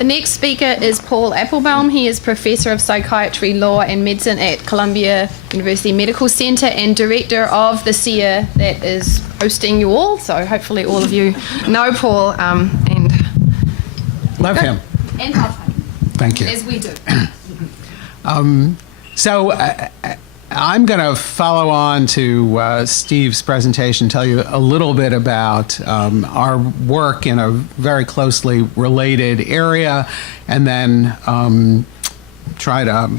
The next speaker is Paul Appelbaum. He is Professor of Psychiatry, Law and Medicine at Columbia University Medical Center and Director of the SEER that is hosting you all. So hopefully all of you know Paul and love him. And love him. Thank you. As we do. I'm going to follow on to Steve's presentation, tell you a little bit about our work in a very closely related area, and then try to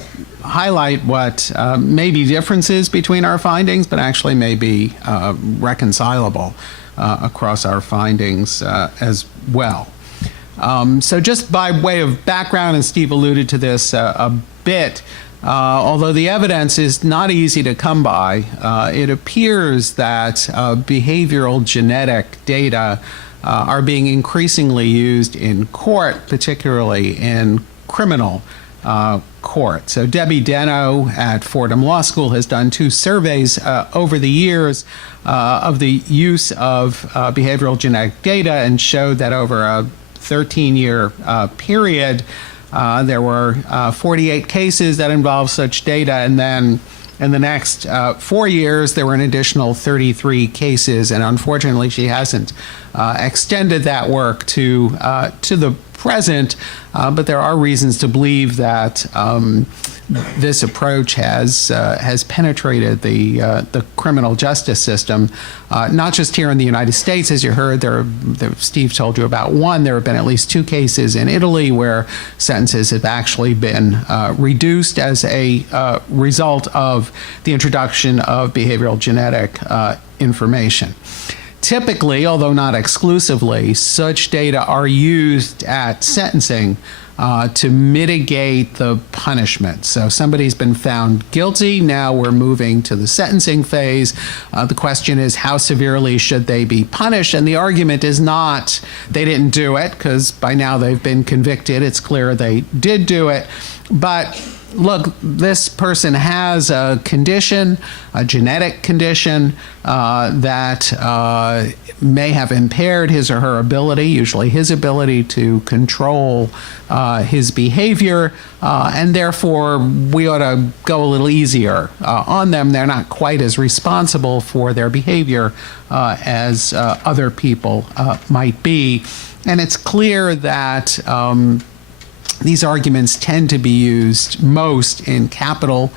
highlight what may be differences between our findings, but actually may be reconcilable across our findings as well. So just by way of background, and Steve alluded to this a bit, although the evidence is not easy to come by, it appears that behavioral genetic data are being increasingly used in court, particularly in criminal court. So Debbie Deno at Fordham Law School has done 2 surveys over the years of the use of behavioral genetic data, and showed that over a 13-year period, there were 48 cases that involved such data, and then in the next 4 years, there were an additional 33 cases, and unfortunately, she hasn't extended that work to the present, but there are reasons to believe that this approach has penetrated the criminal justice system, not just here in the United States. As you heard, Steve told you about one. There have been at least 2 cases in Italy where sentences have actually been reduced as a result of the introduction of behavioral genetic information. Typically, although not exclusively, such data are used at sentencing to mitigate the punishment. So somebody's been found guilty, now we're moving to the sentencing phase. The question is, how severely should they be punished? And the argument is not they didn't do it, because by now they've been convicted. It's clear they did do it. But look, this person has a condition, a genetic condition that may have impaired his or her ability, usually his ability to control his behavior, and therefore we ought to go a little easier on them. They're not quite as responsible for their behavior as other people might be. And it's clear that these arguments tend to be used most in capital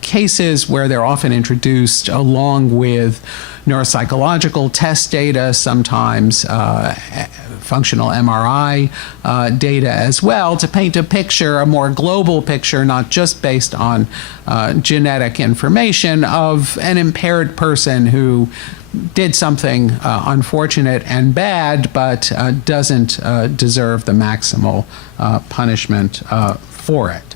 cases, where they're often introduced along with neuropsychological test data, sometimes functional MRI data as well, to paint a picture, a more global picture, not just based on genetic information, of an impaired person who did something unfortunate and bad, but doesn't deserve the maximal punishment for it.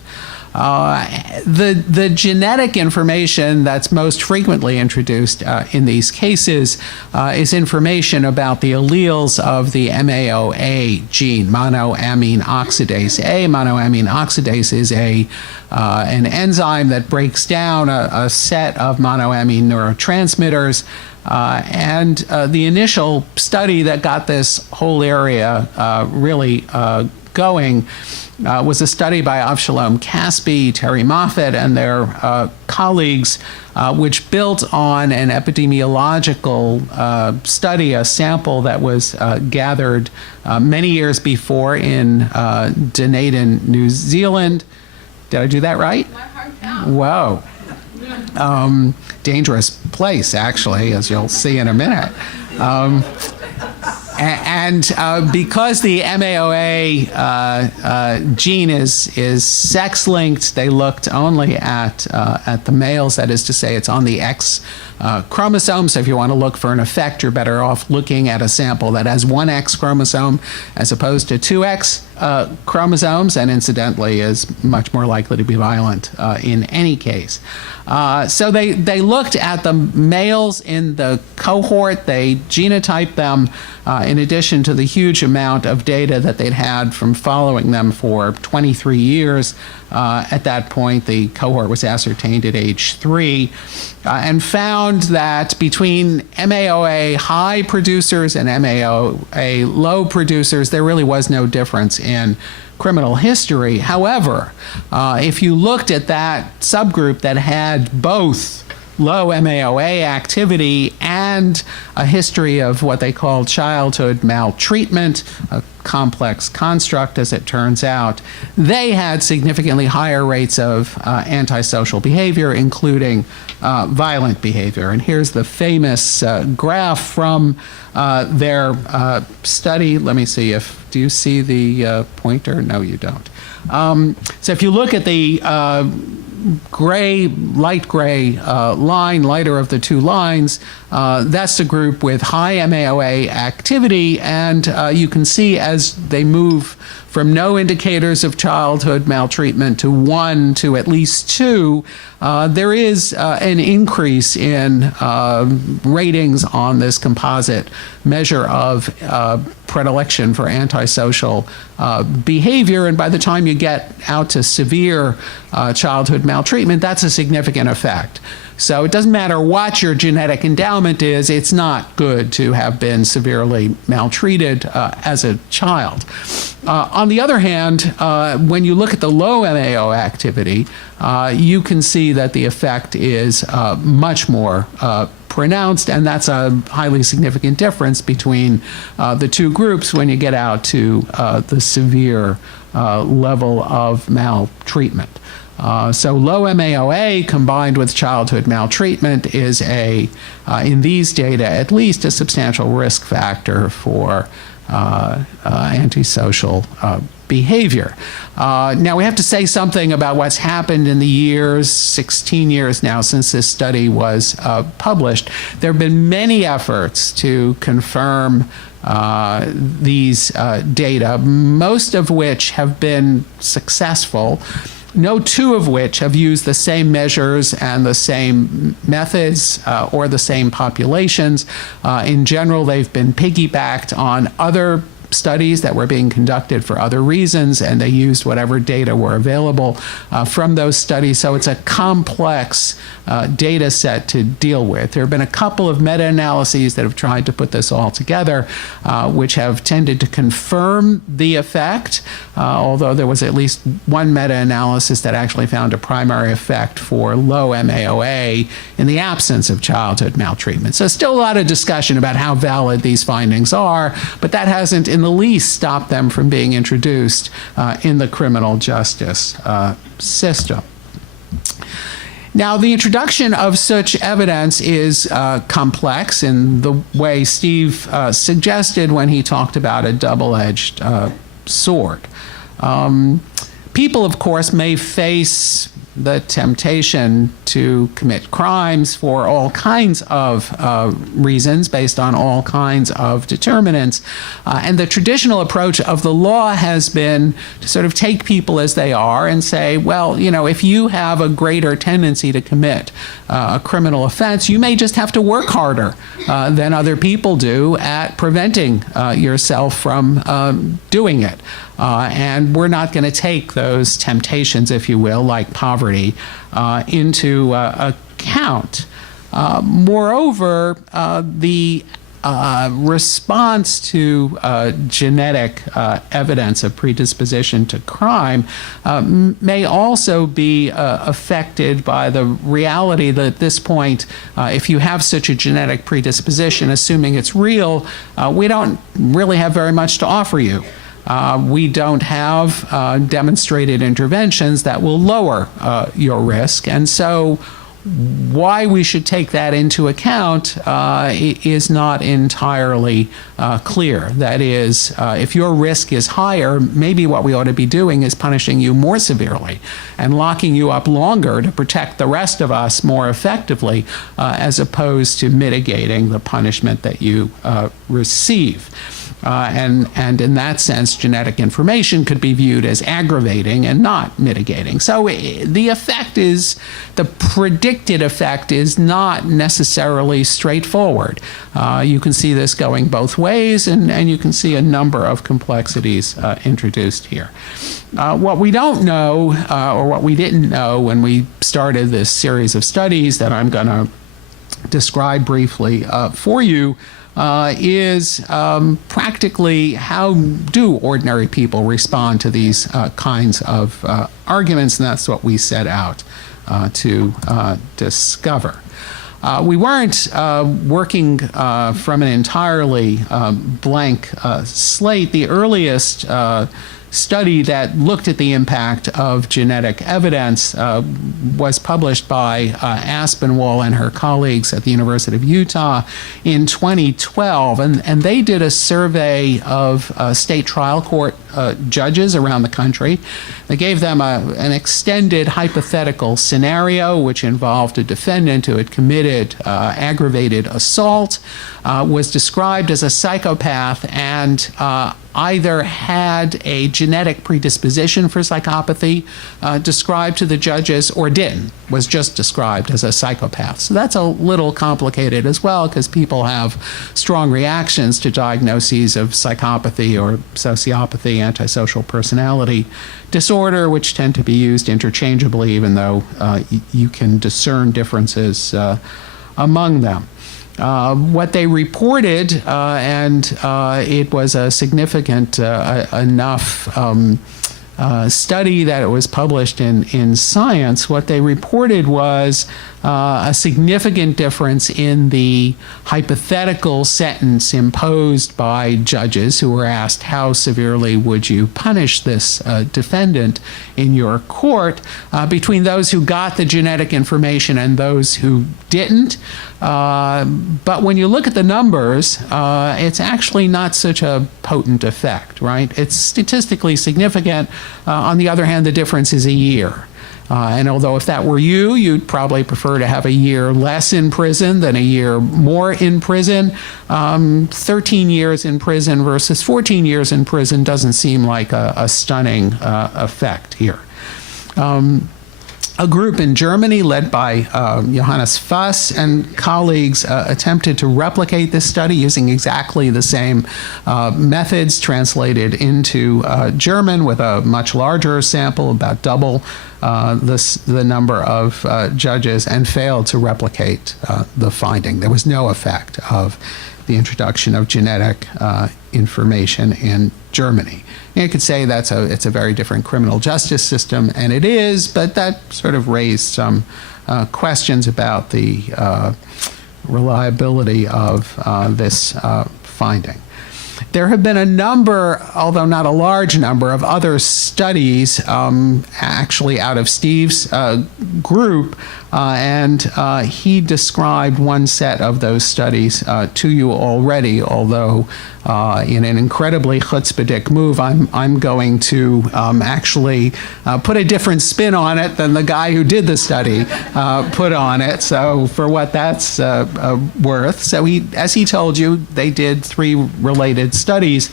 The genetic information that's most frequently introduced in these cases is information about the alleles of the MAOA gene, monoamine oxidase A. Monoamine oxidase is an enzyme that breaks down a set of monoamine neurotransmitters. And the initial study that got this whole area really going was a study by Avshalom Caspi, Terry Moffat, and their colleagues, which built on an epidemiological study, a sample that was gathered many years before in Dunedin, New Zealand. Did I do that right? My hometown. Whoa. Dangerous place, actually, as you'll see in a minute. Because the MAOA gene is sex-linked, they looked only at the males. That is to say, it's on the X chromosome. So if you want to look for an effect, you're better off looking at a sample that has 1 X chromosome as opposed to 2 X chromosomes, and incidentally is much more likely to be violent in any case. So they looked at the males in the cohort. They genotyped them in addition to the huge amount of data that they'd had from following them for 23 years At that point, the cohort was ascertained at age 3 and found that between MAOA high producers and MAOA low producers, there really was no difference in criminal history. However, if you looked at that subgroup that had both low MAOA activity and a history of what they call childhood maltreatment, a complex construct as it turns out, they had significantly higher rates of antisocial behavior, including violent behavior. And here's the famous graph from their study. Let me see if, do you see the pointer? No, you don't. So if you look at the gray, light gray line, lighter of the two lines, that's the group with high MAOA activity, and you can see as they move from no indicators of childhood maltreatment to 1 to at least 2, there is an increase in ratings on this composite measure of predilection for antisocial behavior. And by the time you get out to severe childhood maltreatment, that's a significant effect. So it doesn't matter what your genetic endowment is, it's not good to have been severely maltreated as a child. On the other hand, when you look at the low MAO activity, you can see that the effect is much more pronounced, and that's a highly significant difference between the two groups when you get out to the severe level of maltreatment. So low MAOA combined with childhood maltreatment is in these data, at least a substantial risk factor for antisocial behavior. Now we have to say something about what's happened in the years, 16 years now since this study was published. There have been many efforts to confirm these data, most of which have been successful. No two of which have used the same measures and the same methods or the same populations. In general, they've been piggybacked on other studies that were being conducted for other reasons, and they used whatever data were available from those studies. So it's a complex data set to deal with. There have been a couple of meta-analyses that have tried to put this all together, which have tended to confirm the effect, although there was at least one meta-analysis that actually found a primary effect for low MAOA in the absence of childhood maltreatment. So still a lot of discussion about how valid these findings are, but that hasn't in the least stopped them from being introduced in the criminal justice system. Now, the introduction of such evidence is complex in the way Steve suggested when he talked about a double-edged sword. People, of course, may face the temptation to commit crimes for all kinds of reasons based on all kinds of determinants. And the traditional approach of the law has been to sort of take people as they are and say, well, you know, if you have a greater tendency to commit a criminal offense, you may just have to work harder than other people do at preventing yourself from doing it. And we're not going to take those temptations, if you will, like poverty, into account. Moreover, the response to genetic evidence of predisposition to crime may also be affected by the reality that at this point, if you have such a genetic predisposition, assuming it's real, we don't really have very much to offer you. We don't have demonstrated interventions that will lower your risk, and so why we should take that into account is not entirely clear. That is, if your risk is higher, maybe what we ought to be doing is punishing you more severely and locking you up longer to protect the rest of us more effectively, as opposed to mitigating the punishment that you receive. And in that sense, genetic information could be viewed as aggravating and not mitigating. So the predicted effect is not necessarily straightforward. You can see this going both ways, and you can see a number of complexities introduced here. What we don't know, or what we didn't know when we started this series of studies that I'm going to describe briefly for you, is practically how do ordinary people respond to these kinds of arguments, and that's what we set out to discover. We weren't working from an entirely blank slate. The earliest study that looked at the impact of genetic evidence was published by Aspinwall and her colleagues at the University of Utah in 2012, and they did a survey of state trial court judges around the country. They gave them an extended hypothetical scenario which involved a defendant who had committed aggravated assault, was described as a psychopath, and either had a genetic predisposition for psychopathy described to the judges or didn't, was just described as a psychopath. So that's a little complicated as well, because people have strong reactions to diagnoses of psychopathy or sociopathy, antisocial personality disorder, which tend to be used interchangeably, even though you can discern differences among them. What they reported, and it was a significant enough study that it was published in Science, what they reported was a significant difference in the hypothetical sentence imposed by judges who were asked, how severely would you punish this defendant in your court, between those who got the genetic information and those who didn't. But when you look at the numbers, it's actually not such a potent effect, right? It's statistically significant. On the other hand, the difference is a year. And although if that were you, you'd probably prefer to have a year less in prison than a year more in prison, 13 years in prison versus 14 years in prison doesn't seem like a stunning effect here. A group in Germany led by Johannes Fuss and colleagues attempted to replicate this study using exactly the same methods translated into German with a much larger sample, about double the number of judges, and failed to replicate the finding. There was no effect of the introduction of genetic information in Germany. You could say it's a very different criminal justice system, and it is, but that sort of raised some questions about the reliability of this finding. There have been a number, although not a large number, of other studies actually out of Steve's group, and he described one set of those studies to you already, although in an incredibly chutzpahdik move, I'm going to actually put a different spin on it than the guy who did the study put on it, so for what that's worth. So as he told you, they did 3 related studies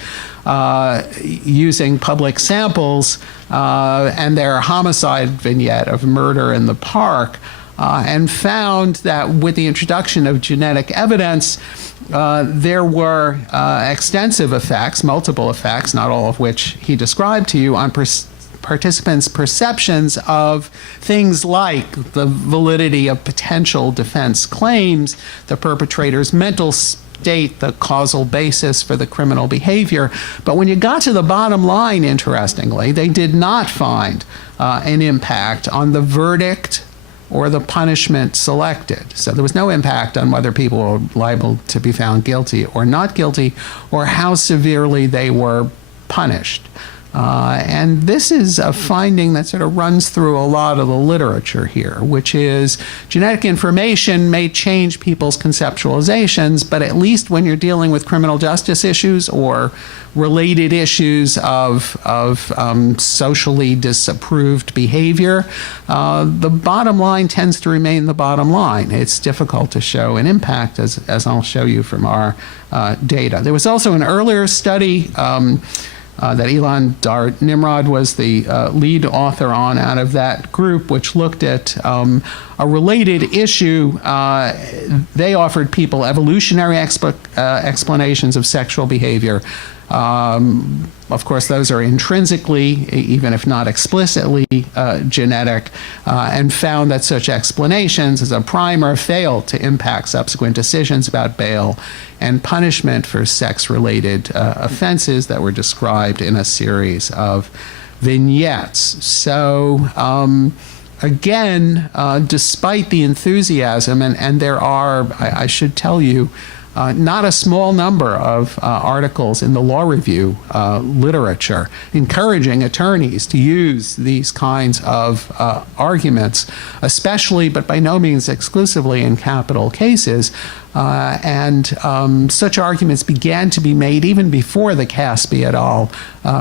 using public samples and their homicide vignette of murder in the park, and found that with the introduction of genetic evidence, there were extensive effects, multiple effects, not all of which he described to you, on participants' perceptions of things like the validity of potential defense claims, the perpetrator's mental state, the causal basis for the criminal behavior. But when you got to the bottom line, interestingly, they did not find an impact on the verdict or the punishment selected. So there was no impact on whether people were liable to be found guilty or not guilty, or how severely they were punished. And this is a finding that sort of runs through a lot of the literature here, which is genetic information may change people's conceptualizations, but at least when you're dealing with criminal justice issues or related issues of socially disapproved behavior, the bottom line tends to remain the bottom line. It's difficult to show an impact, as I'll show you from our data. There was also an earlier study that Ilan Dar-Nimrod was the lead author on out of that group, which looked at a related issue. They offered people evolutionary explanations of sexual behavior. Of course, those are intrinsically, even if not explicitly, genetic, and found that such explanations as a primer failed to impact subsequent decisions about bail and punishment for sex-related offenses that were described in a series of vignettes. So, again, despite the enthusiasm, and there are, I should tell you, not a small number of articles in the law review literature encouraging attorneys to use these kinds of arguments, especially, but by no means exclusively, in capital cases. Such arguments began to be made even before the Caspi et al.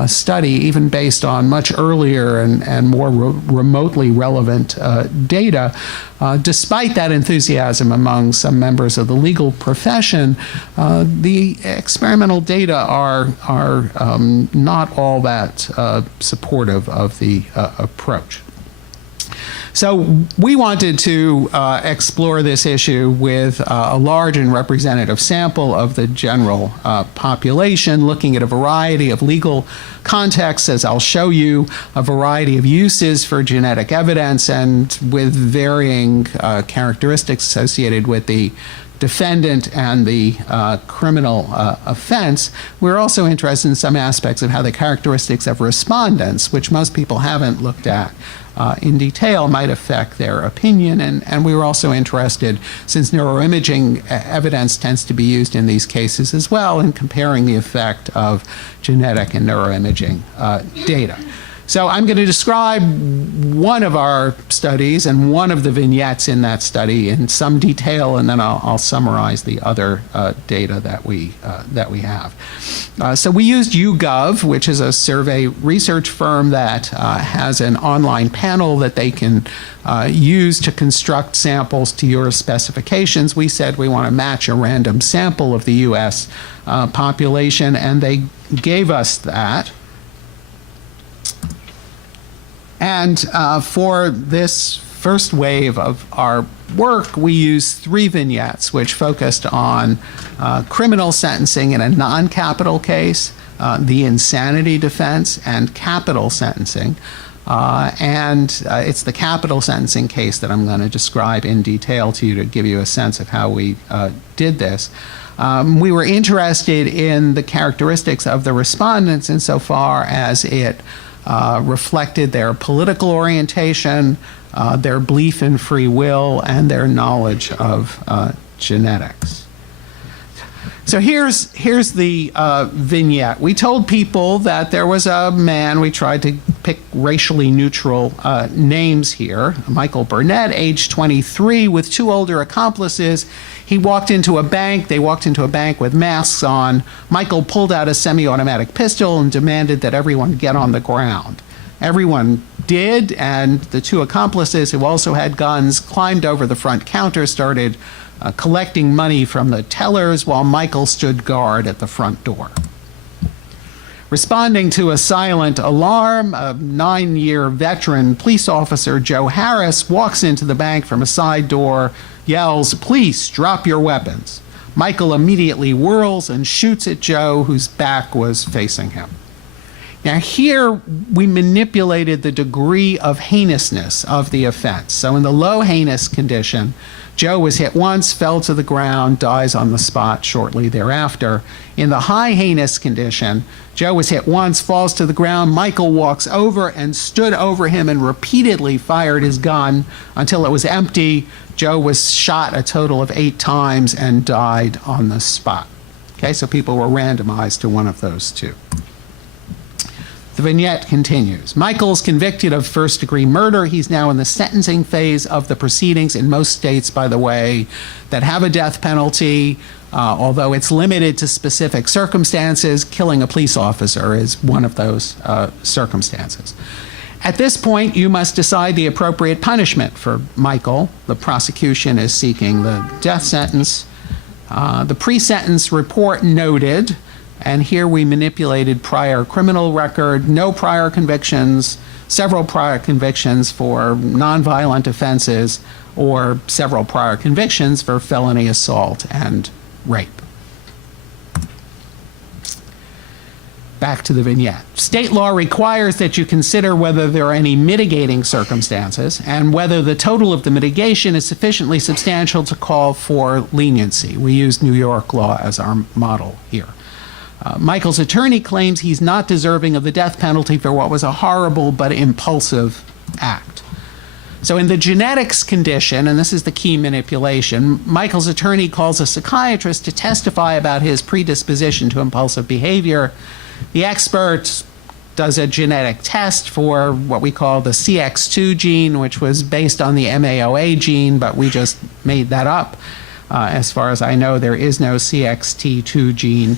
Study, even based on much earlier and more remotely relevant data. Despite that enthusiasm among some members of the legal profession, the experimental data are not all that supportive of the approach. So we wanted to explore this issue with a large and representative sample of the general population, looking at a variety of legal contexts, as I'll show you, a variety of uses for genetic evidence, and with varying characteristics associated with the defendant and the criminal offense. We're also interested in some aspects of how the characteristics of respondents, which most people haven't looked at in detail, might affect their opinion. And we were also interested, since neuroimaging evidence tends to be used in these cases as well, in comparing the effect of genetic and neuroimaging data. So I'm going to describe one of our studies and one of the vignettes in that study in some detail, and then I'll summarize the other data that we have. So we used YouGov, which is a survey research firm that has an online panel that they can use to construct samples to your specifications. We said we want to match a random sample of the U.S. Population, and they gave us that. And for this first wave of our work, we used 3 vignettes, which focused on criminal sentencing in a non-capital case, the insanity defense, and capital sentencing. It's the capital sentencing case that I'm going to describe in detail to you to give you a sense of how we did this. We were interested in the characteristics of the respondents insofar as it reflected their political orientation, their belief in free will, and their knowledge of genetics. So here's the vignette. We told people that there was a man, we tried to pick racially neutral names here, Michael Burnett, age 23, with 2 older accomplices. He walked into a bank. They walked into a bank with masks on. Michael pulled out a semi-automatic pistol and demanded that everyone get on the ground. Everyone did, and the 2 accomplices, who also had guns, climbed over the front counter, started collecting money from the tellers while Michael stood guard at the front door. Responding to a silent alarm, a 9-year veteran police officer, Joe Harris, walks into the bank from a side door, yells, "Police, drop your weapons." Michael immediately whirls and shoots at Joe, whose back was facing him. Now here, we manipulated the degree of heinousness of the offense. So in the low heinous condition, Joe was hit once, fell to the ground, dies on the spot shortly thereafter. In the high heinous condition, Joe was hit once, falls to the ground. Michael walks over and stood over him and repeatedly fired his gun until it was empty. Joe was shot a total of 8 times and died on the spot. Okay, so people were randomized to one of those 2. The vignette continues. Michael's convicted of first-degree murder. He's now in the sentencing phase of the proceedings in most states, by the way, that have a death penalty, although it's limited to specific circumstances. Killing a police officer is one of those circumstances. At this point, you must decide the appropriate punishment for Michael. The prosecution is seeking the death sentence. The pre-sentence report noted, and here we manipulated prior criminal record, no prior convictions, several prior convictions for nonviolent offenses, or several prior convictions for felony assault and rape. Back to the vignette. State law requires that you consider whether there are any mitigating circumstances and whether the total of the mitigation is sufficiently substantial to call for leniency. We use New York law as our model here. Michael's attorney claims he's not deserving of the death penalty for what was a horrible but impulsive act. So in the genetics condition, and this is the key manipulation, Michael's attorney calls a psychiatrist to testify about his predisposition to impulsive behavior. The expert does a genetic test for what we call the CX2 gene, which was based on the MAOA gene, but we just made that up. As far as I know, there is no CXT2 gene.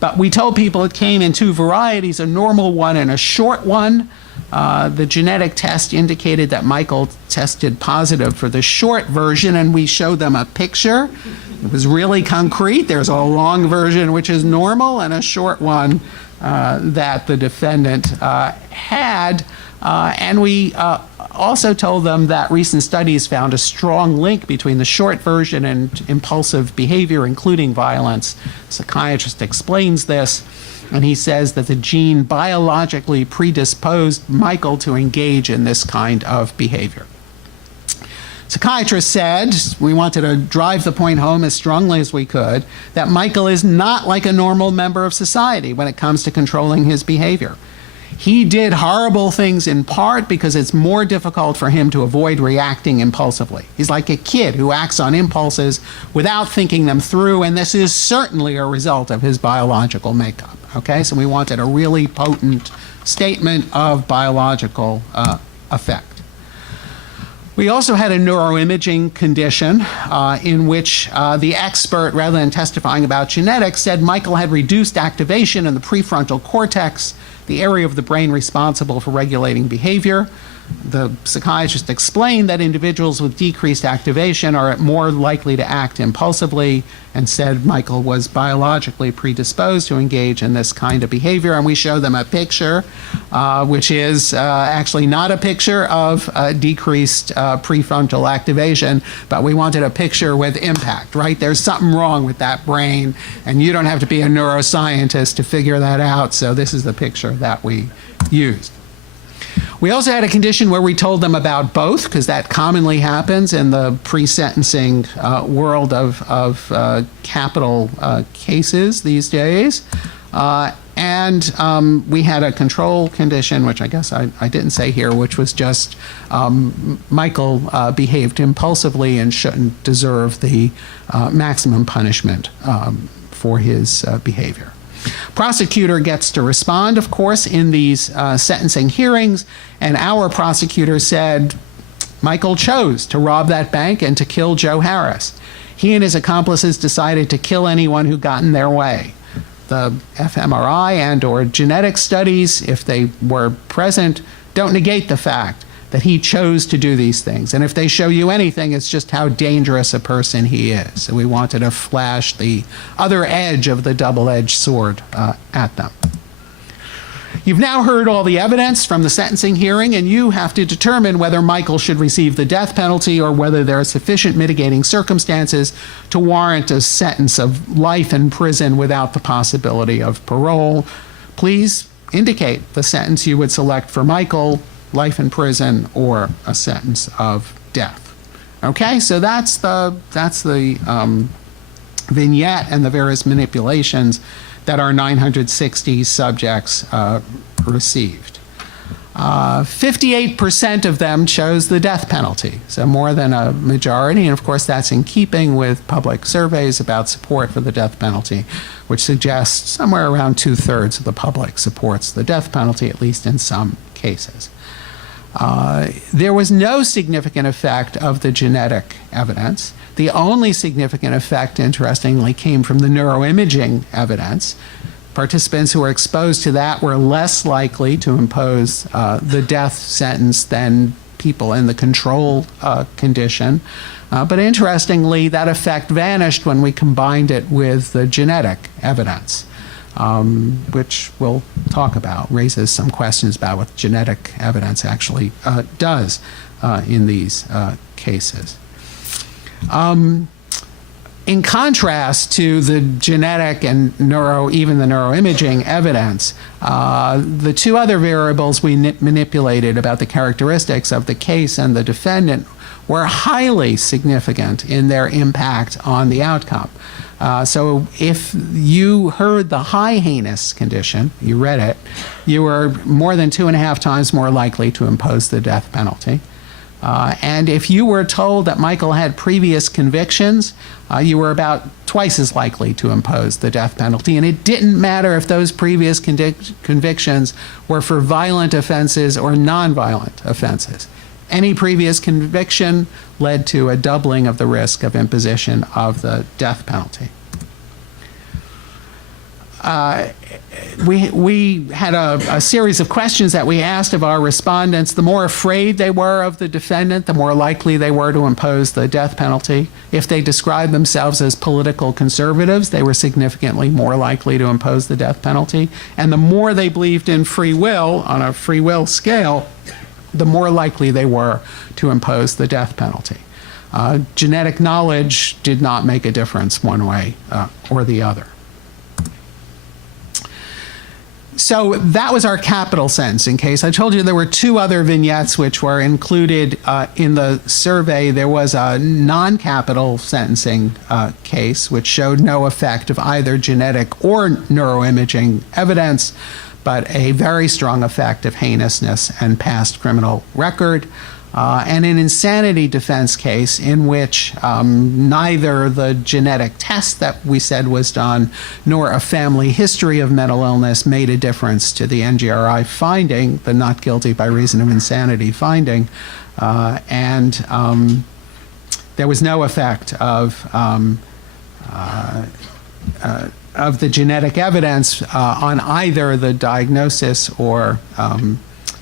But we told people it came in two varieties, a normal one and a short one. The genetic test indicated that Michael tested positive for the short version, and we showed them a picture. It was really concrete. There's a long version, which is normal, and a short one that the defendant had. And we also told them that recent studies found a strong link between the short version and impulsive behavior, including violence. Psychiatrist explains this, and he says that the gene biologically predisposed Michael to engage in this kind of behavior. Psychiatrist said, we wanted to drive the point home as strongly as we could, that Michael is not like a normal member of society when it comes to controlling his behavior. He did horrible things in part because it's more difficult for him to avoid reacting impulsively. He's like a kid who acts on impulses without thinking them through, and this is certainly a result of his biological makeup. Okay, so we wanted a really potent statement of biological effect. We also had a neuroimaging condition in which the expert, rather than testifying about genetics, said Michael had reduced activation in the prefrontal cortex, the area of the brain responsible for regulating behavior. The psychiatrist explained that individuals with decreased activation are more likely to act impulsively, and said Michael was biologically predisposed to engage in this kind of behavior. And we show them a picture, which is actually not a picture of decreased prefrontal activation, but we wanted a picture with impact, right? There's something wrong with that brain, and you don't have to be a neuroscientist to figure that out, so this is the picture that we used. We also had a condition where we told them about both, because that commonly happens in the pre-sentencing world of capital cases these days. And we had a control condition, which I guess I didn't say here, which was just Michael behaved impulsively and shouldn't deserve the maximum punishment for his behavior. Prosecutor gets to respond, of course, in these sentencing hearings, and our prosecutor said Michael chose to rob that bank and to kill Joe Harris. He and his accomplices decided to kill anyone who got in their way. The fMRI and or genetic studies, if they were present, don't negate the fact that he chose to do these things. And if they show you anything, it's just how dangerous a person he is. So we wanted to flash the other edge of the double-edged sword at them. You've now heard all the evidence from the sentencing hearing, and you have to determine whether Michael should receive the death penalty or whether there are sufficient mitigating circumstances to warrant a sentence of life in prison without the possibility of parole. Please indicate the sentence you would select for Michael: life in prison or a sentence of death. Okay, so that's the vignette and the various manipulations that our 960 subjects received. 58% of them chose the death penalty, so more than a majority. And of course, that's in keeping with public surveys about support for the death penalty, which suggests somewhere around 2/3 of the public supports the death penalty, at least in some cases. There was no significant effect of the genetic evidence. The only significant effect, interestingly, came from the neuroimaging evidence. Participants who were exposed to that were less likely to impose the death sentence than people in the control condition. But interestingly, that effect vanished when we combined it with the genetic evidence, which we'll talk about, raises some questions about what genetic evidence actually does in these cases. In contrast to the genetic and even the neuroimaging evidence, the two other variables we manipulated about the characteristics of the case and the defendant were highly significant in their impact on the outcome. So if you heard the high heinous condition, you read it, you were more than 2.5 times more likely to impose the death penalty. And if you were told that Michael had previous convictions, you were about twice as likely to impose the death penalty. And it didn't matter if those previous convictions were for violent offenses or nonviolent offenses. Any previous conviction led to a doubling of the risk of imposition of the death penalty. We had a series of questions that we asked of our respondents. The more afraid they were of the defendant, the more likely they were to impose the death penalty. If they described themselves as political conservatives, they were significantly more likely to impose the death penalty. And the more they believed in free will, on a free will scale, the more likely they were to impose the death penalty. Genetic knowledge did not make a difference one way or the other. So that was our capital sentencing case. I told you there were two other vignettes which were included in the survey. There was a non-capital sentencing case which showed no effect of either genetic or neuroimaging evidence, but a very strong effect of heinousness and past criminal record. And an insanity defense case in which neither the genetic test that we said was done nor a family history of mental illness made a difference to the NGRI finding, the not guilty by reason of insanity finding. And there was no effect of the genetic evidence on either the diagnosis or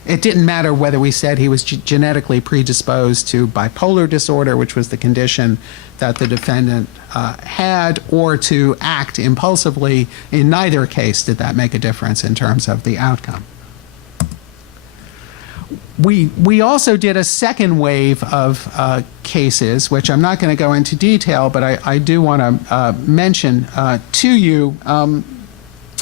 it didn't matter whether we said he was genetically predisposed to bipolar disorder, which was the condition that the defendant had, or to act impulsively. In neither case did that make a difference in terms of the outcome. We also did a second wave of cases, which I'm not going to go into detail, but I do want to mention to you.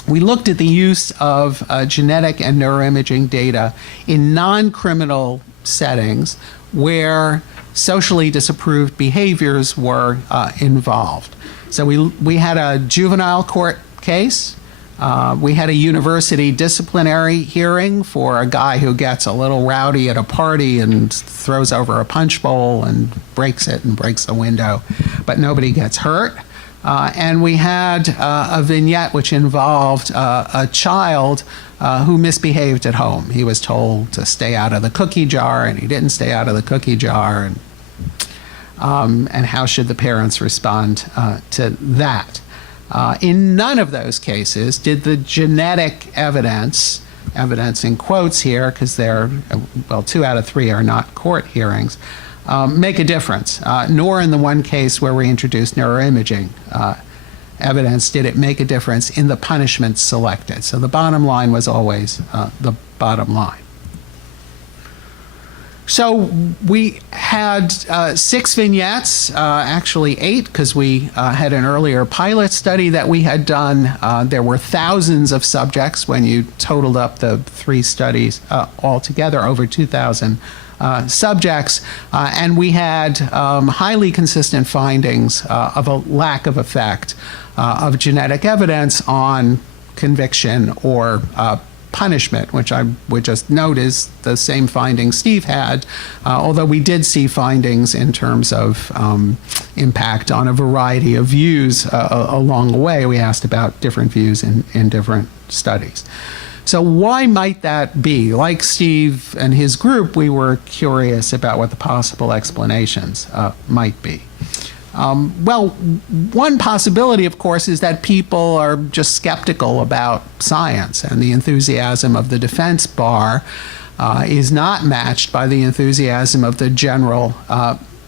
We looked at the use of genetic and neuroimaging data in non-criminal settings where socially disapproved behaviors were involved. So we had a juvenile court case. We had a university disciplinary hearing for a guy who gets a little rowdy at a party and throws over a punch bowl and breaks it and breaks the window, but nobody gets hurt. And we had a vignette which involved a child who misbehaved at home. He was told to stay out of the cookie jar, and he didn't stay out of the cookie jar. And how should the parents respond to that? In none of those cases did the genetic evidence in quotes here, because they're, well, 2 out of 3 are not court hearings, make a difference, nor in the one case where we introduced neuroimaging evidence did it make a difference in the punishment selected. So the bottom line was always the bottom line. So we had 6 vignettes, actually 8, because we had an earlier pilot study that we had done. There were thousands of subjects when you totaled up the 3 studies altogether, over 2,000 subjects, and we had highly consistent findings of a lack of effect of genetic evidence on conviction or punishment, which I would just note is the same findings Steve had, although we did see findings in terms of impact on a variety of views along the way. We asked about different views in different studies. So why might that be? Like Steve and his group, we were curious about what the possible explanations might be. Well, one possibility, of course, is that people are just skeptical about science, and the enthusiasm of the defense bar is not matched by the enthusiasm of the general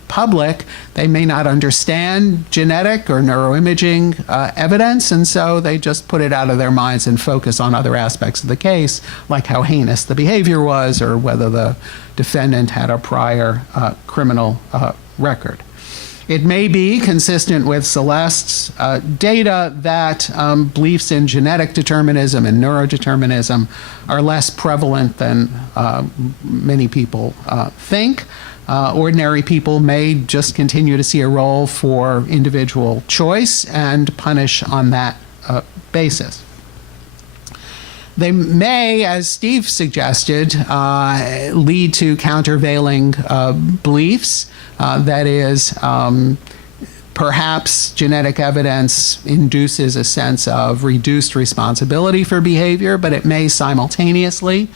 public. They may not understand genetic or neuroimaging evidence, and so they just put it out of their minds and focus on other aspects of the case, like how heinous the behavior was or whether the defendant had a prior criminal record. It may be consistent with Celeste's data that beliefs in genetic determinism and neurodeterminism are less prevalent than many people think. Ordinary people may just continue to see a role for individual choice and punish on that basis. They may, as Steve suggested, lead to countervailing beliefs. That is, perhaps genetic evidence induces a sense of reduced responsibility for behavior, but it may simultaneously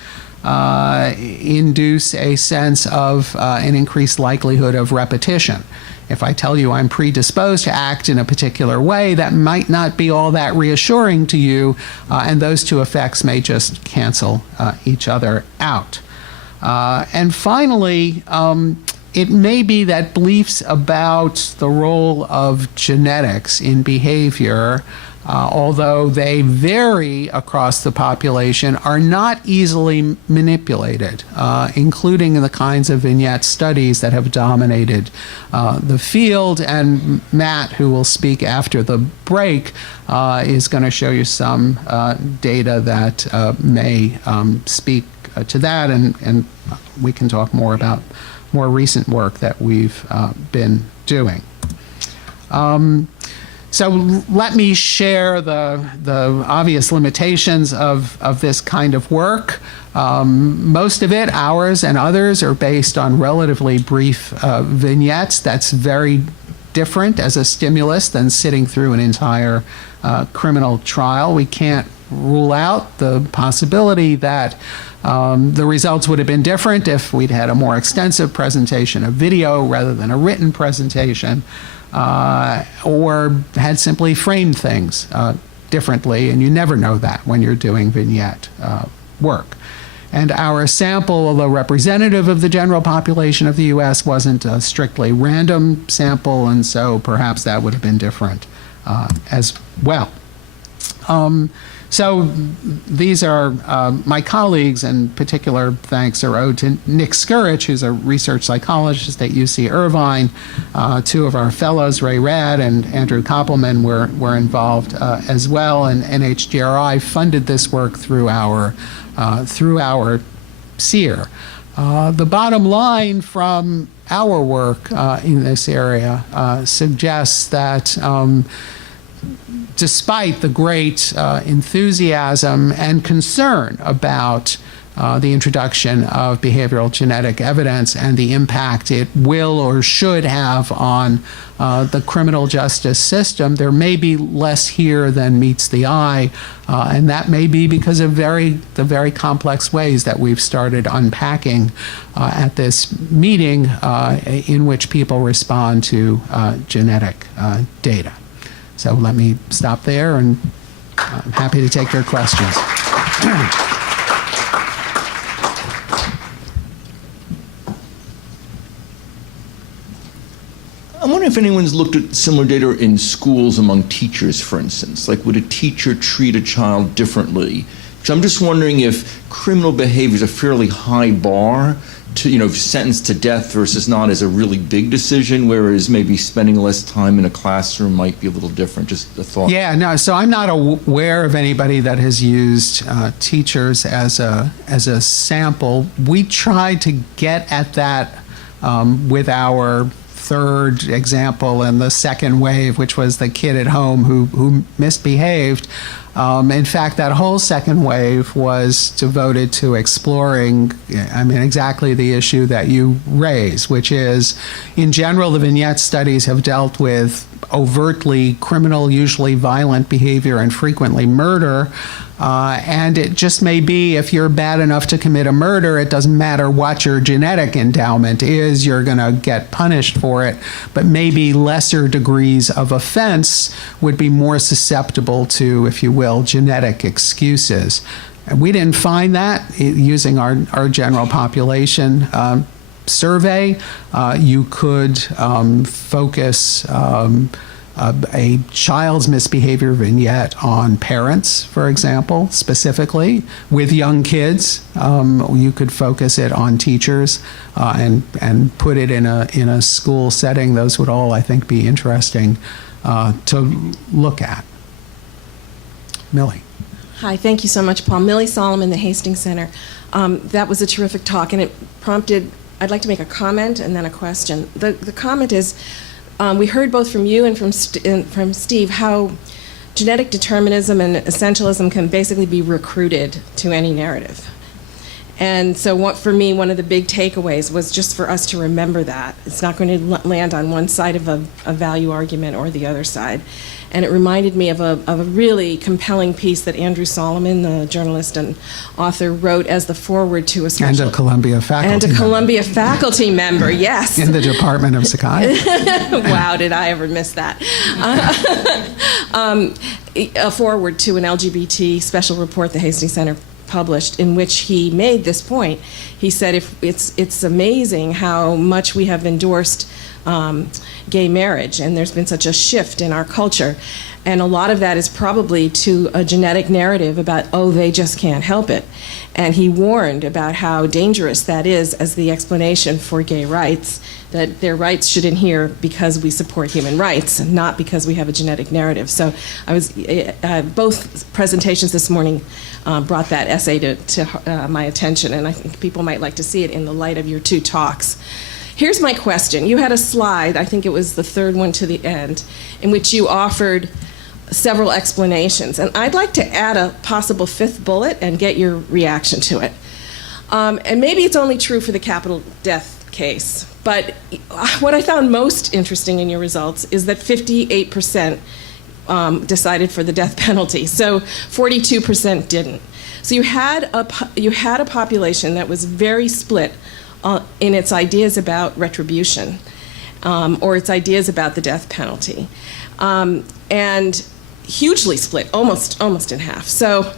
induce a sense of an increased likelihood of repetition. If I tell you I'm predisposed to act in a particular way, that might not be all that reassuring to you, and those two effects may just cancel each other out. And finally, it may be that beliefs about the role of genetics in behavior, although they vary across the population, are not easily manipulated, including in the kinds of vignette studies that have dominated the field. And Matt, who will speak after the break, is going to show you some data that may speak to that, and we can talk more about more recent work that we've been doing. So let me share the obvious limitations of this kind of work. Most of it, ours and others, are based on relatively brief vignettes. That's very different as a stimulus than sitting through an entire criminal trial. We can't rule out the possibility that the results would have been different if we'd had a more extensive presentation of video rather than a written presentation, or had simply framed things differently, and you never know that when you're doing vignette work. And our sample, although representative of the general population of the U.S., wasn't a strictly random sample, and so perhaps that would have been different as well. So these are my colleagues, and particular thanks are owed to Nick Skurich, who's a research psychologist at UC Irvine. Two of our fellows, Ray Rad and Andrew Koppelman, were involved as well, and NHGRI funded this work through our SEER. The bottom line from our work in this area suggests that despite the great enthusiasm and concern about the introduction of behavioral genetic evidence and the impact it will or should have on the criminal justice system, there may be less here than meets the eye, and that may be because of the very complex ways that we've started unpacking at this meeting in which people respond to genetic data. So let me stop there, and I'm happy to take your questions. I'm wondering if anyone's looked at similar data in schools among teachers, for instance. Like, would a teacher treat a child differently? So I'm just wondering if criminal behavior is a fairly high bar to, sentenced to death versus not is a really big decision, whereas maybe spending less time in a classroom might be a little different. Just a thought. Yeah, no, so I'm not aware of anybody that has used teachers as a sample. We tried to get at that with our third example and the second wave, which was the kid at home who misbehaved. In fact, that whole second wave was devoted to exploring, exactly the issue that you raise, which is, in general, the vignette studies have dealt with overtly criminal, usually violent behavior and frequently murder. And it just may be, if you're bad enough to commit a murder, it doesn't matter what your genetic endowment is, you're going to get punished for it. But maybe lesser degrees of offense would be more susceptible to, if you will, genetic excuses. And we didn't find that using our general population survey. You could focus a child's misbehavior vignette on parents, for example, specifically. With young kids, you could focus it on teachers and put it in a school setting. Those would all, I think, be interesting to look at. Millie. Hi, thank you so much, Paul. Millie Solomon, the Hastings Center. That was a terrific talk, and it prompted, I'd like to make a comment and then a question. The comment is, we heard both from you and from Steve how genetic determinism and essentialism can basically be recruited to any narrative. And so for me, one of the big takeaways was just for us to remember that. It's not going to land on one side of a value argument or the other side. And it reminded me of a really compelling piece that Andrew Solomon, the journalist and author, wrote as the foreword to a special... And a Columbia faculty member. Columbia faculty member, yes. In the Department of Psychiatry. Wow, did I ever miss that. A foreword to an LGBT special report the Hastings Center published, in which he made this point. He said, "If it's amazing how much we have endorsed gay marriage, and there's been such a shift in our culture, and a lot of that is probably to a genetic narrative about, oh, they just can't help it." And he warned about how dangerous that is as the explanation for gay rights, that their rights should adhere because we support human rights, not because we have a genetic narrative. So I was both presentations this morning brought that essay to my attention, and I think people might like to see it in the light of your two talks. Here's my question. You had a slide, I think it was the third one to the end, in which you offered several explanations. And I'd like to add a possible fifth bullet and get your reaction to it. And maybe it's only true for the capital death case, but what I found most interesting in your results is that 58% decided for the death penalty, so 42% didn't. So you had a population that was very split in its ideas about retribution, or its ideas about the death penalty, and hugely split, almost in half. So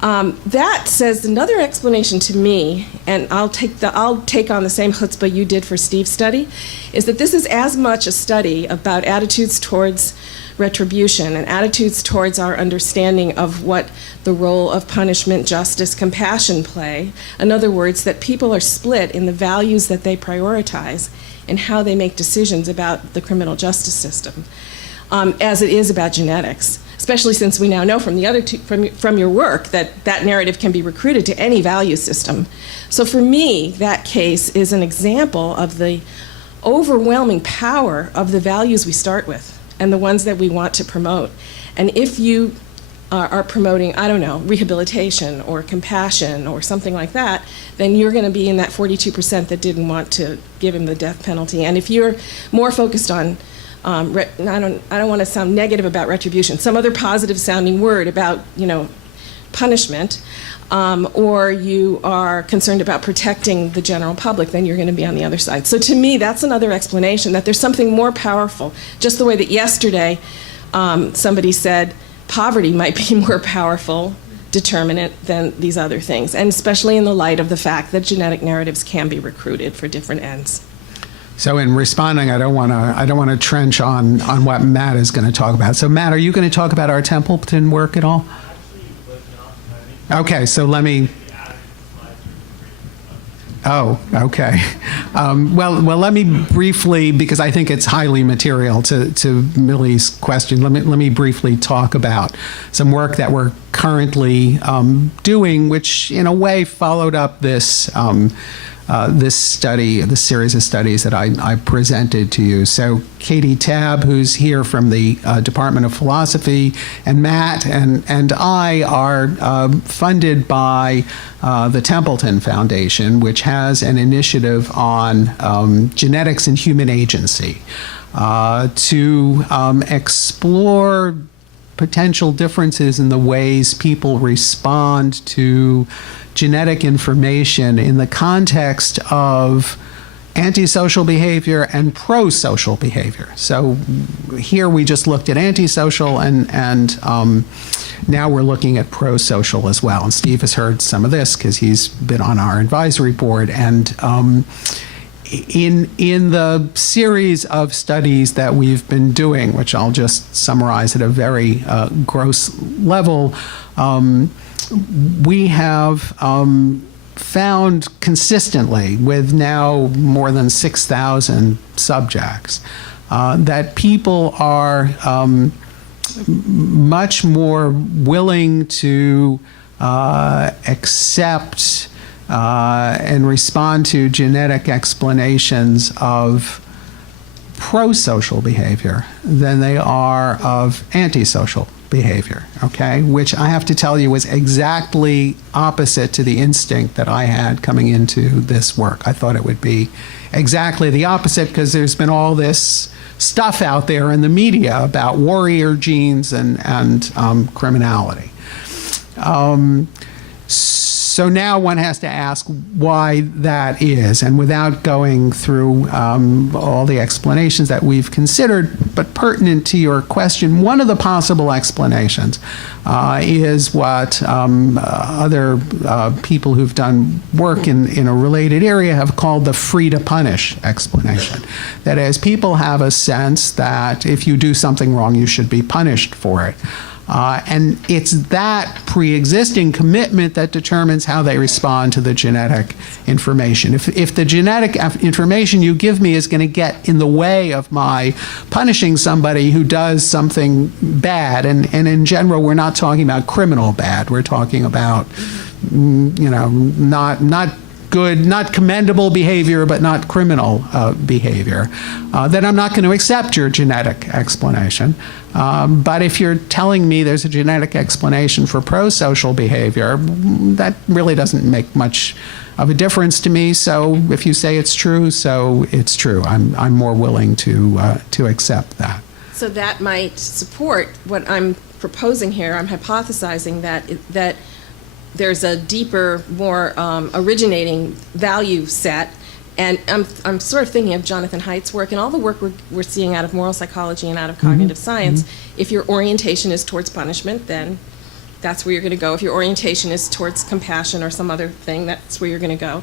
that says another explanation to me, and I'll take on the same chutzpah you did for Steve's study, is that this is as much a study about attitudes towards retribution and attitudes towards our understanding of what the role of punishment, justice, compassion play. In other words, that people are split in the values that they prioritize and how they make decisions about the criminal justice system, as it is about genetics, especially since we now know from the other from your work that narrative can be recruited to any value system. So for me, that case is an example of the overwhelming power of the values we start with and the ones that we want to promote. And if you are promoting, I don't know, rehabilitation or compassion or something like that, then you're going to be in that 42% that didn't want to give him the death penalty. And if you're more focused on, I don't want to sound negative about retribution, some other positive sounding word about, punishment, or you are concerned about protecting the general public, then you're going to be on the other side. So to me, that's another explanation that there's something more powerful. Just the way that yesterday somebody said poverty might be more powerful determinant than these other things, and especially in the light of the fact that genetic narratives can be recruited for different ends. So in responding, I don't want to trench on what Matt is going to talk about. So Matt, are you going to talk about our Templeton work at all? Okay, so let me. Oh, okay. Well, let me briefly, because I think it's highly material to Millie's question. Let me briefly talk about some work that we're currently doing, which in a way followed up this this series of studies that I presented to you. So Katie Tabb, who's here from the Department of Philosophy, and Matt and I are funded by the Templeton Foundation, which has an initiative on genetics and human agency to explore potential differences in the ways people respond to genetic information in the context of antisocial behavior and pro-social behavior. So here we just looked at antisocial, and now we're looking at pro-social as well. And Steve has heard some of this because he's been on our advisory board. And in the series of studies that we've been doing, which I'll just summarize at a very gross level, we have found consistently, with now more than 6,000 subjects, that people are much more willing to accept and respond to genetic explanations of pro-social behavior than they are of antisocial behavior, okay? Which I have to tell you was exactly opposite to the instinct that I had coming into this work. I thought it would be exactly the opposite because there's been all this stuff out there in the media about warrior genes and criminality. So now one has to ask why that is, and without going through all the explanations that we've considered, but pertinent to your question, one of the possible explanations is what other people who've done work in a related area have called the free to punish explanation. That is, people have a sense that if you do something wrong, you should be punished for it. And it's that pre-existing commitment that determines how they respond to the genetic information. If the genetic information you give me is going to get in the way of my punishing somebody who does something bad, and in general, we're not talking about criminal bad. We're talking about, not good, not commendable behavior, but not criminal behavior, then I'm not going to accept your genetic explanation. But if you're telling me there's a genetic explanation for pro-social behavior, that really doesn't make much of a difference to me. So if you say it's true, so it's true. I'm more willing to accept that. So that might support what I'm proposing here. I'm hypothesizing that there's a deeper, more originating value set. And I'm sort of thinking of Jonathan Haidt's work and all the work we're seeing out of moral psychology and out of cognitive science. If your orientation is towards punishment, then that's where you're going to go. If your orientation is towards compassion or some other thing, that's where you're going to go.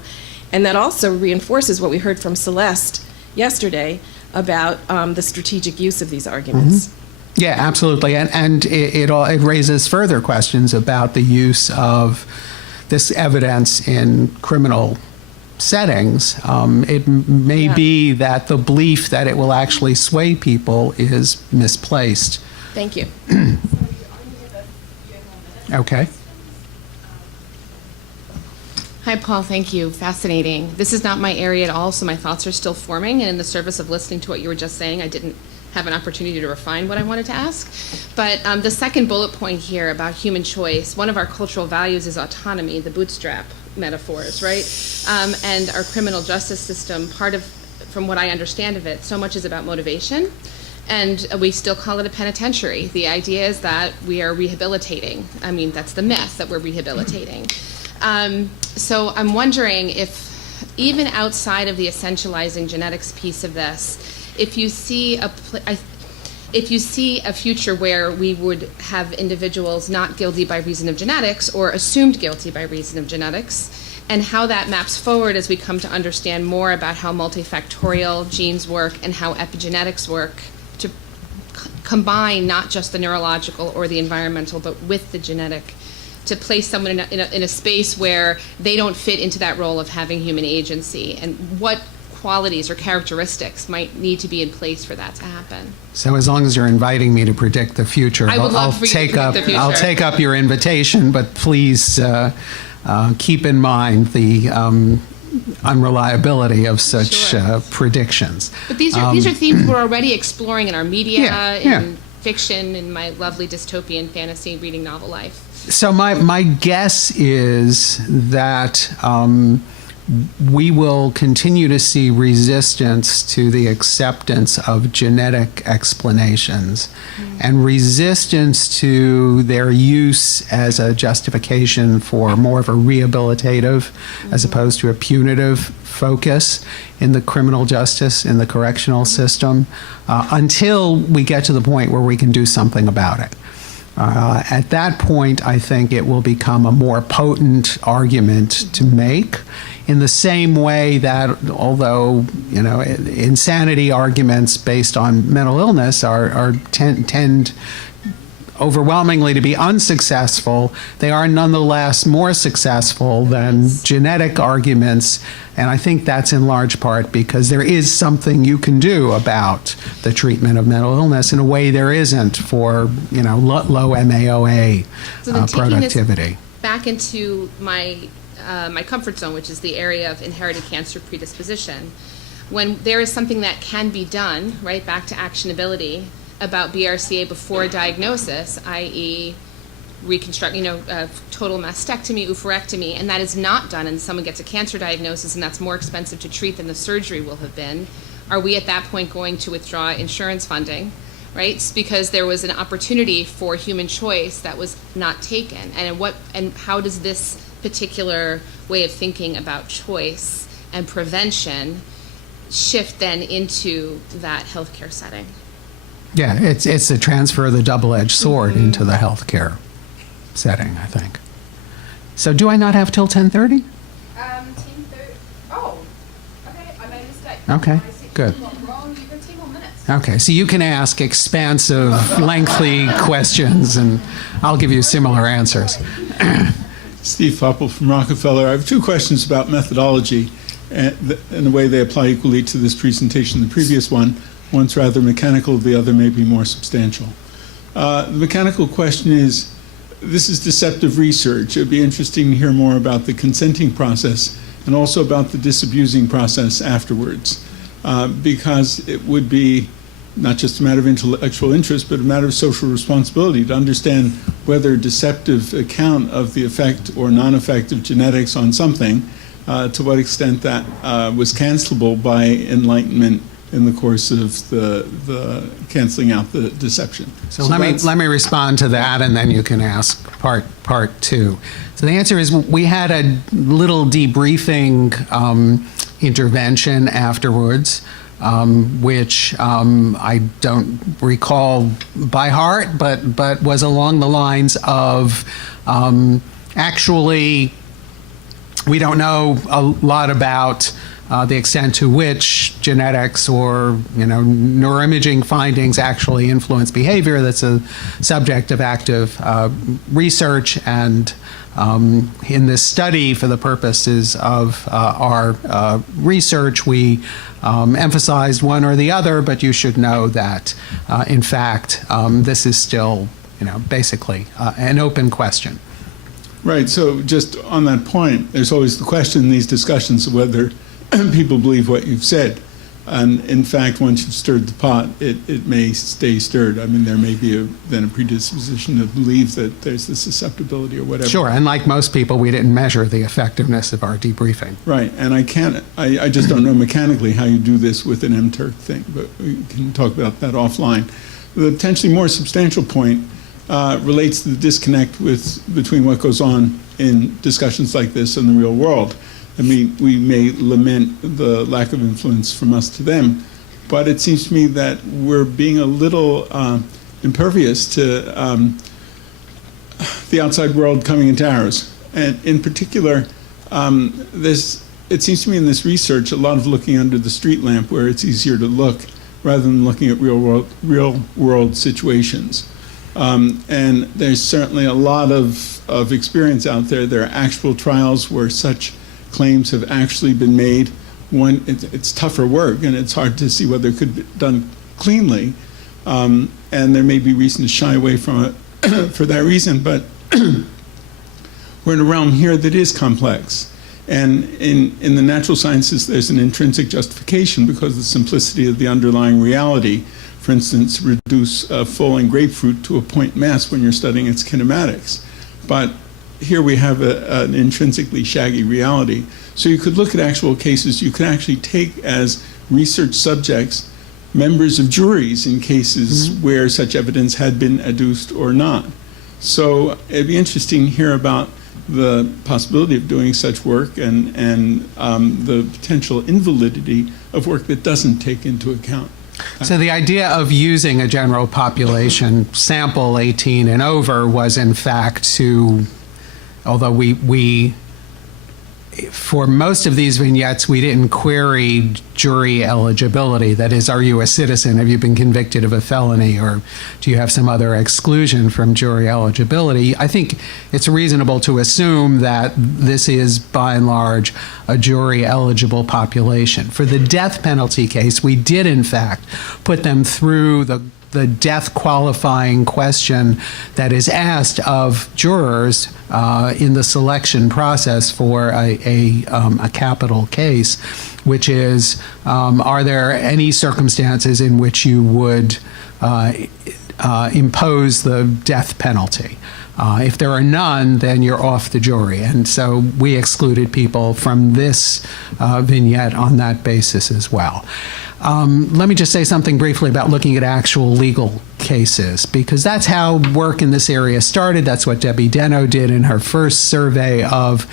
And that also reinforces what we heard from Celeste yesterday about the strategic use of these arguments. Yeah, absolutely. And it raises further questions about the use of this evidence in criminal settings. It may be that the belief that it will actually sway people is misplaced. Thank you. Okay. Hi, Paul. Thank you. Fascinating. This is not my area at all, so my thoughts are still forming. And in the service of listening to what you were just saying, I didn't have an opportunity to refine what I wanted to ask. But the second bullet point here about human choice, one of our cultural values is autonomy, the bootstrap metaphors, right? And our criminal justice system, from what I understand of it, so much is about motivation. And we still call it a penitentiary. The idea is that we are rehabilitating. I mean, that's the myth, that we're rehabilitating. So I'm wondering if, even outside of the essentializing genetics piece of this, if you see a future where we would have individuals not guilty by reason of genetics or assumed guilty by reason of genetics, and how that maps forward as we come to understand more about how multifactorial genes work and how epigenetics work to combine not just the neurological or the environmental, but with the genetic, to place someone in a space where they don't fit into that role of having human agency, and what qualities or characteristics might need to be in place for that to happen. So as long as you're inviting me to predict the future, I'll take up your invitation, but please keep in mind the unreliability of such Sure. predictions. But these are themes we're already exploring in our media, Yeah, in fiction, in my lovely dystopian fantasy reading novel life. So my guess is that we will continue to see resistance to the acceptance of genetic explanations and resistance to their use as a justification for more of a rehabilitative as opposed to a punitive focus in the criminal justice, in the correctional system, until we get to the point where we can do something about it. At that point, I think it will become a more potent argument to make, in the same way that, although insanity arguments based on mental illness tend overwhelmingly to be unsuccessful, they are nonetheless more successful than genetic arguments. And I think that's in large part because there is something you can do about the treatment of mental illness in a way there isn't for low MAOA So then taking productivity. this back into my comfort zone, which is the area of inherited cancer predisposition, when there is something that can be done, right, back to actionability, about BRCA before diagnosis, i.e. reconstruct, total mastectomy, oophorectomy, and that is not done and someone gets a cancer diagnosis and that's more expensive to treat than the surgery will have been, are we at that point going to withdraw insurance funding, right? It's because there was an opportunity for human choice that was not taken. And how does this particular way of thinking about choice and prevention shift then into that healthcare setting? Yeah, it's a transfer of the double-edged sword into the healthcare setting, I think. So do I not have till 10:30? 10:30. Oh, okay, I made a mistake. Okay, good. Wrong, you've got 10 more minutes. Okay, so you can ask expansive, lengthy questions, and I'll give you similar answers. Steve Foppel from Rockefeller. I have two questions about methodology and the way they apply equally to this presentation and the previous one. One's rather mechanical, the other may be more substantial. The mechanical question is, this is deceptive research. It would be interesting to hear more about the consenting process and also about the disabusing process afterwards, because it would be not just a matter of intellectual interest, but a matter of social responsibility to understand whether a deceptive account of the effect or non-effect of genetics on something, to what extent that was cancelable by enlightenment in the course of the canceling out the deception. So let me respond to that, and then you can ask part two. So the answer is we had a little debriefing intervention afterwards, which I don't recall by heart, but was along the lines of actually we don't know a lot about the extent to which genetics or neuroimaging findings actually influence behavior. That's a subject of active research, and in this study, for the purposes of our research, we emphasized one or the other, but you should know that in fact this is still basically an open question. Right, so just on that point, there's always the question in these discussions of whether people believe what you've said. And in fact, once you've stirred the pot, it may stay stirred. I mean, there may be then a predisposition to believe that there's the susceptibility or whatever. Sure, and like most people, we didn't measure the effectiveness of our debriefing. Right, and I just don't know mechanically how you do this with an MTurk thing, but we can talk about that offline. The potentially more substantial point relates to the disconnect between what goes on in discussions like this in the real world. I mean, we may lament the lack of influence from us to them, but it seems to me that we're being a little impervious to the outside world coming into ours. And in particular, it seems to me in this research, a lot of looking under the street lamp where it's easier to look rather than looking at real world situations. And there's certainly a lot of experience out there. There are actual trials where such claims have actually been made. It's tougher work, and it's hard to see whether it could be done cleanly. And there may be reason to shy away from it for that reason, but we're in a realm here that is complex. And in the natural sciences, there's an intrinsic justification because of the simplicity of the underlying reality. For instance, reduce a falling grapefruit to a point mass when you're studying its kinematics. But here we have an intrinsically shaggy reality. So you could look at actual cases. You could actually take as research subjects members of juries in cases where such evidence had been adduced or not. So it'd be interesting to hear about the possibility of doing such work and the potential invalidity of work that doesn't take into account. So the idea of using a general population sample 18 and over was in fact to, although we for most of these vignettes, we didn't query jury eligibility. That is, are you a citizen? Have you been convicted of a felony? Or do you have some other exclusion from jury eligibility? I think it's reasonable to assume that this is, by and large, a jury eligible population. For the death penalty case, we did, in fact, put them through the death qualifying question that is asked of jurors in the selection process for a capital case, which is, are there any circumstances in which you would impose the death penalty? If there are none, then you're off the jury. And so we excluded people from this vignette on that basis as well. Let me just say something briefly about looking at actual legal cases, because that's how work in this area started. That's what Debbie Deno did in her first survey of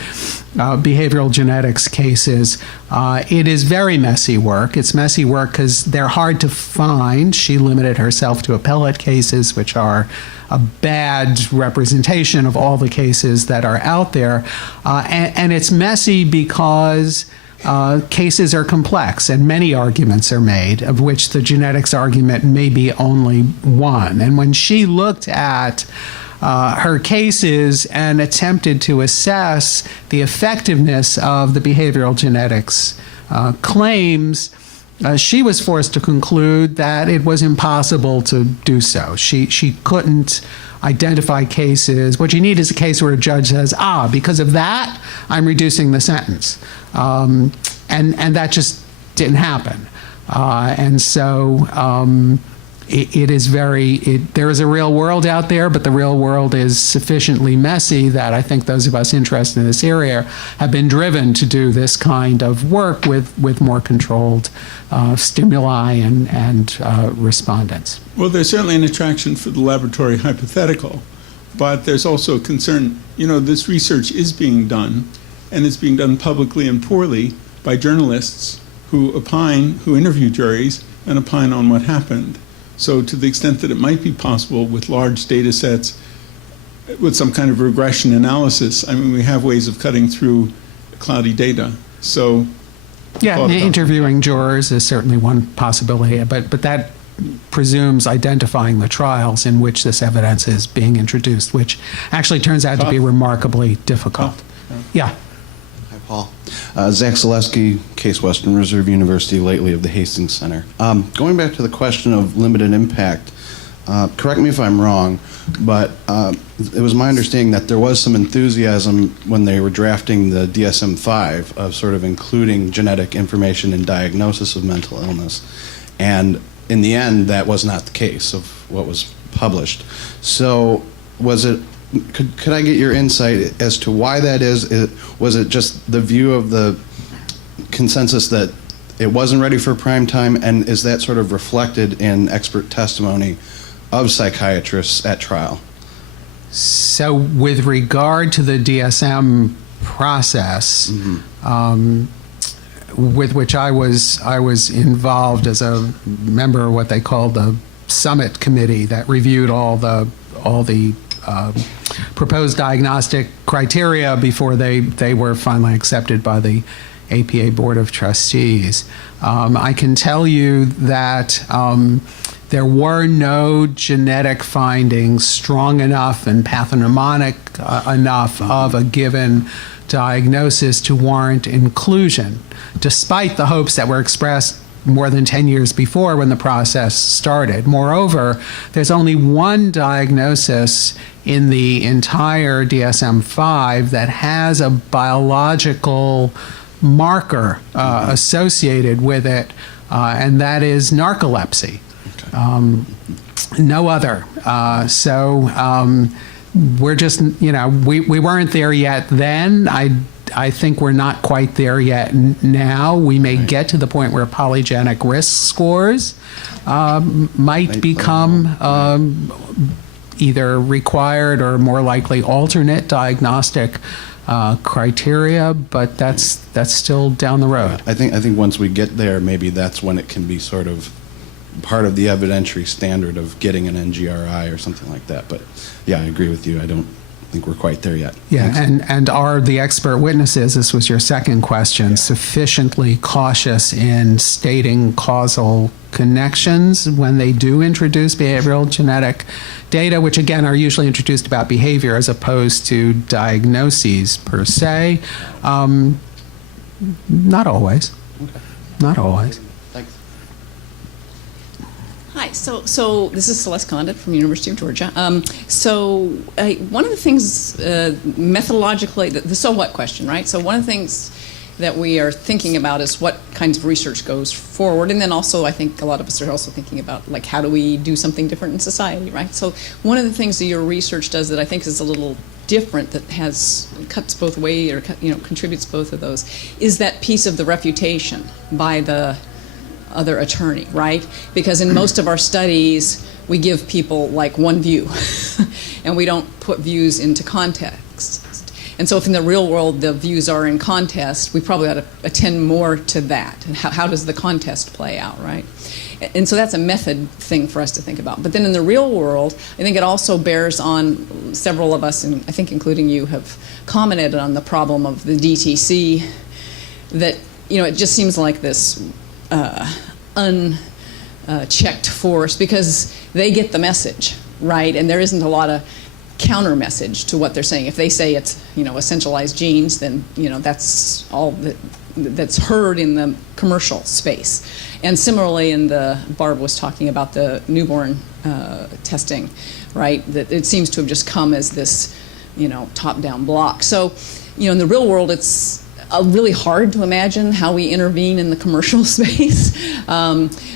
behavioral genetics cases. It is very messy work. It's messy work because they're hard to find. She limited herself to appellate cases, which are a bad representation of all the cases that are out there. And it's messy because cases are complex and many arguments are made, of which the genetics argument may be only one. And when she looked at her cases and attempted to assess the effectiveness of the behavioral genetics claims, she was forced to conclude that it was impossible to do so. She couldn't identify cases. What you need is a case where a judge says, because of that, I'm reducing the sentence. And that just didn't happen. And so it is there is a real world out there, but the real world is sufficiently messy that I think those of us interested in this area have been driven to do this kind of work with more controlled stimuli and respondents. Well, there's certainly an attraction for the laboratory hypothetical, but there's also a concern, this research is being done, and it's being done publicly and poorly by journalists who interview juries and opine on what happened. So to the extent that it might be possible with large data sets, with some kind of regression analysis, we have ways of cutting through cloudy data. So yeah, interviewing jurors is certainly one possibility, but that presumes identifying the trials in which this evidence is being introduced, which actually turns out to be remarkably difficult. Yeah. Hi, Paul. Zach Celeste, Case Western Reserve University, lately of the Hastings Center. Going back to the question of limited impact, correct me if I'm wrong, but it was my understanding that there was some enthusiasm when they were drafting the DSM-5 of sort of including genetic information in diagnosis of mental illness. And in the end, that was not the case of what was published. So could I get your insight as to why that is? Was it just the view of the consensus that it wasn't ready for prime time, and is that sort of reflected in expert testimony of psychiatrists at trial? So with regard to the DSM process, with which I was involved as a member of what they called the Summit Committee that reviewed all the proposed diagnostic criteria before they were finally accepted by the APA Board of Trustees. I can tell you that there were no genetic findings strong enough and pathognomonic enough of a given diagnosis to warrant inclusion, despite the hopes that were expressed more than 10 years before when the process started. Moreover, there's only one diagnosis in the entire DSM-5 that has a biological marker associated with it, and that is narcolepsy. No other. We're just, we weren't there yet then. I think we're not quite there yet now. We may get to the point where polygenic risk scores might become either required or more likely alternate diagnostic criteria, but that's still down the road. I think once we get there, maybe that's when it can be sort of part of the evidentiary standard of getting an NGRI or something like that. But yeah, I agree with you. I don't think we're quite there yet. Yeah, and are the expert witnesses, this was your second question, sufficiently cautious in stating causal connections when they do introduce behavioral genetic data, which again are usually introduced about behavior as opposed to diagnoses per se? Not always. Okay. Not always. Thanks. Hi, so this is Celeste Condit from University of Georgia. One of the things methodologically, the so what question, right? So one of the things that we are thinking about is what kinds of research goes forward, and then also I think a lot of us are also thinking about like how do we do something different in society, right? So one of the things that your research does that I think is a little different, that cuts both ways or contributes both of those, is that piece of the refutation by the other attorney, right? Because in most of our studies, we give people like one view, and we don't put views into context. And so if in the real world the views are in contest, we probably ought to attend more to that. And how does the contest play out, right? And so that's a method thing for us to think about. But then in the real world, I think it also bears on, several of us, and I think including you, have commented on the problem of the DTC, that, it just seems like this unchecked force, because they get the message, right? And there isn't a lot of counter message to what they're saying. If they say it's, essentialized genes, then, that's all that's heard in the commercial space. And similarly, Barb was talking about the newborn testing, right? That it seems to have just come as this, top-down block. So, in the real world, it's really hard to imagine how we intervene in the commercial space,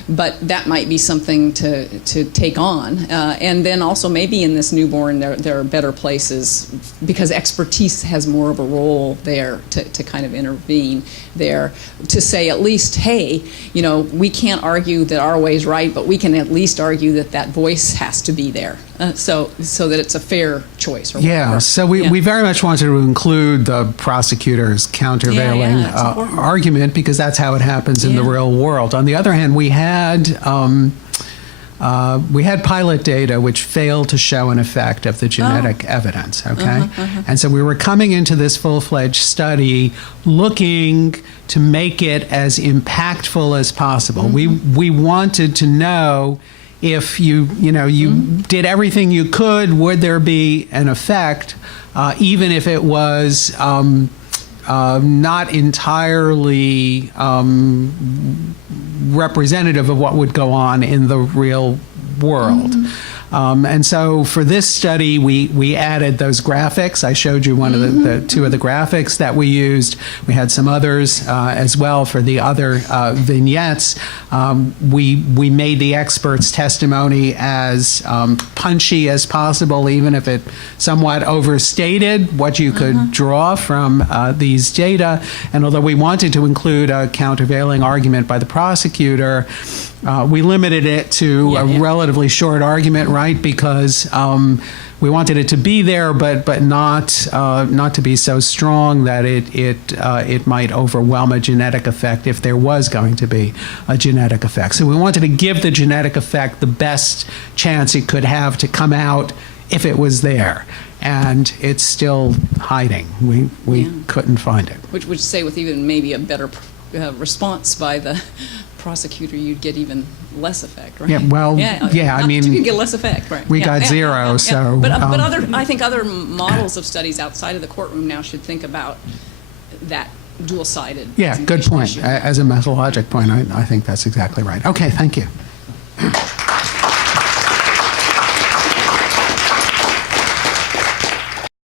but that might be something to take on. And then also maybe in this newborn there are better places, because expertise has more of a role there to kind of intervene there, to say at least, hey, we can't argue that our way is right, but we can at least argue that voice has to be there, so that it's a fair choice. Or yeah, whatever. so we very much wanted to include the prosecutor's countervailing argument, because that's how it happens in the real world. On the other hand, we had pilot data which failed to show an effect of the genetic evidence, okay? And so we were coming into this full-fledged study looking to make it as impactful as possible. We wanted to know if you did everything you could, would there be an effect, even if it was not entirely representative of what would go on in the real world. And so for this study, we added those graphics. I showed you one of the two of the graphics that we used. We had some others as well for the other vignettes. We made the expert's testimony as punchy as possible, even if it somewhat overstated what you could draw from these data. And although we wanted to include a countervailing argument by the prosecutor, we limited it to a relatively short argument, right? Because we wanted it to be there, but not to be so strong that it might overwhelm a genetic effect if there was going to be a genetic effect. So we wanted to give the genetic effect the best chance it could have to come out if it was there. And it's still hiding. We couldn't find it. Which would say with even maybe a better response by the prosecutor, you'd get even less effect, right? Yeah, well, I mean, you could get less effect, right? We got zero, so. But I think other models of studies outside of the courtroom now should think about that dual-sided. Yeah, good point. Issue. As a methodologic point, I think that's exactly right. Okay, thank you.